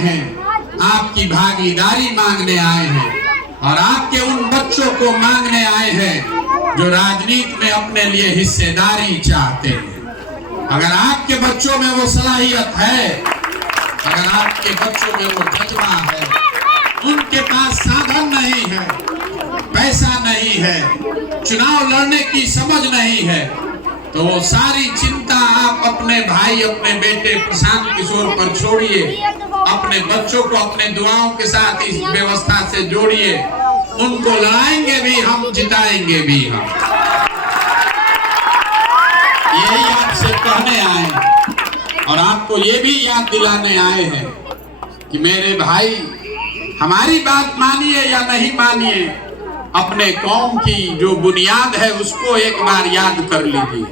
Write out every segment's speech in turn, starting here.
हैं, आपकी भागीदारी मांगने आए हैं और आपके उन बच्चों को मांगने आए हैं जो राजनीति में अपने लिए हिस्सेदारी चाहते हैं। अगर आपके बच्चों में वो सलाहियत है, अगर आपके बच्चों में वो जज्बा है, उनके पास साधन नहीं है, पैसा नहीं है, चुनाव लड़ने की समझ नहीं है, तो वो सारी चिंता आप अपने भाई, अपने बेटे प्रशांत किशोर पर छोड़िए। अपने बच्चों को अपने दुआओं के साथ इस व्यवस्था से जोड़िए। उनको लड़ाएंगे भी हम, जिताएंगे भी हम। यही आपसे कहने आए हैं और आपको ये भी याद दिलाने आए हैं कि मेरे भाई, हमारी बात मानिए या नहीं मानिए, अपने कौम की जो बुनियाद है उसको एक बार याद कर लीजिए।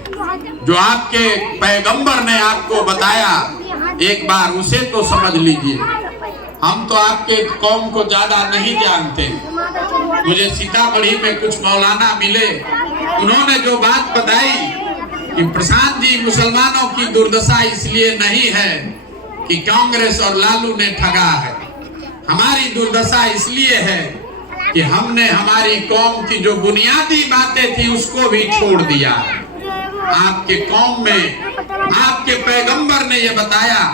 जो आपके पैगंबर ने आपको बताया, एक बार उसे तो समझ लीजिए। हम तो आपके कौम को ज्यादा नहीं जानते। मुझे सीतामढ़ी में कुछ मौलाना मिले, उन्होंने जो बात बताई कि प्रशांत जी, मुसलमानों की दुर्दशा इसलिए नहीं है कि कांग्रेस और लालू ने ठगा है, हमारी दुर्दशा इसलिए है कि हमने हमारी कौम की जो बुनियादी बातें थी उसको भी छोड़ दिया। आपके कौम में आपके पैगंबर ने यह बताया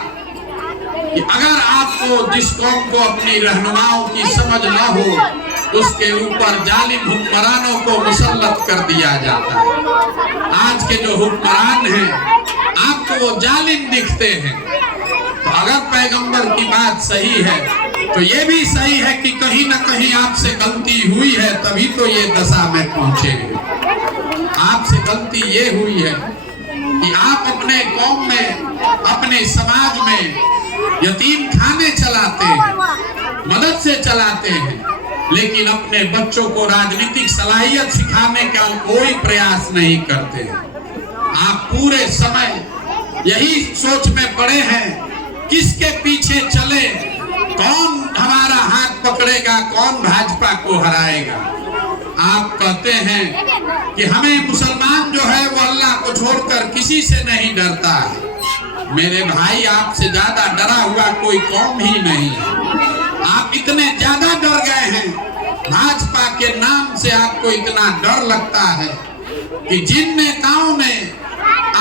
कि अगर आपको, जिस कौम को अपनी रहनुमाओं की समझ न हो, उसके ऊपर जालिम हुक्मरानों को मुसल्लत कर दिया जाता है। आज के जो हुक्मरान हैं, आपको वो जालिम दिखते हैं। तो अगर पैगंबर की बात सही है तो ये भी सही है कि कहीं ना कहीं आपसे गलती हुई है, तभी तो ये दशा में पहुंचे हैं। आपसे गलती ये हुई है कि आप अपने कौम में, अपने समाज में यतीम खाने चलाते हैं, मदद से चलाते हैं, लेकिन अपने बच्चों को राजनीतिक सलाहियत सिखाने का कोई प्रयास नहीं करते। आप पूरे समय यही सोच में पड़े हैं किसके पीछे चले, कौन हमारा हाथ पकड़ेगा, कौन भाजपा को हराएगा। आप कहते हैं कि हमें मुसलमान जो है वो अल्लाह को छोड़कर किसी से नहीं डरता है। मेरे भाई, आपसे ज्यादा डरा हुआ कोई कौम ही नहीं है। आप इतने ज्यादा डर गए हैं, भाजपा के नाम से आपको इतना डर लगता है कि जिन नेताओं ने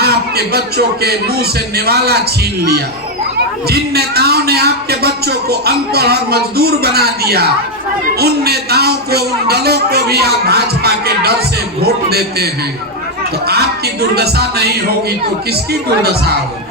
आपके बच्चों के मुंह से निवाला छीन लिया, जिन नेताओं ने आपके बच्चों को अनपढ़ और मजदूर बना दिया, उन नेताओं को, उन दलों को भी आप भाजपा के डर से वोट देते हैं। तो आपकी दुर्दशा नहीं होगी तो किसकी दुर्दशा होगी?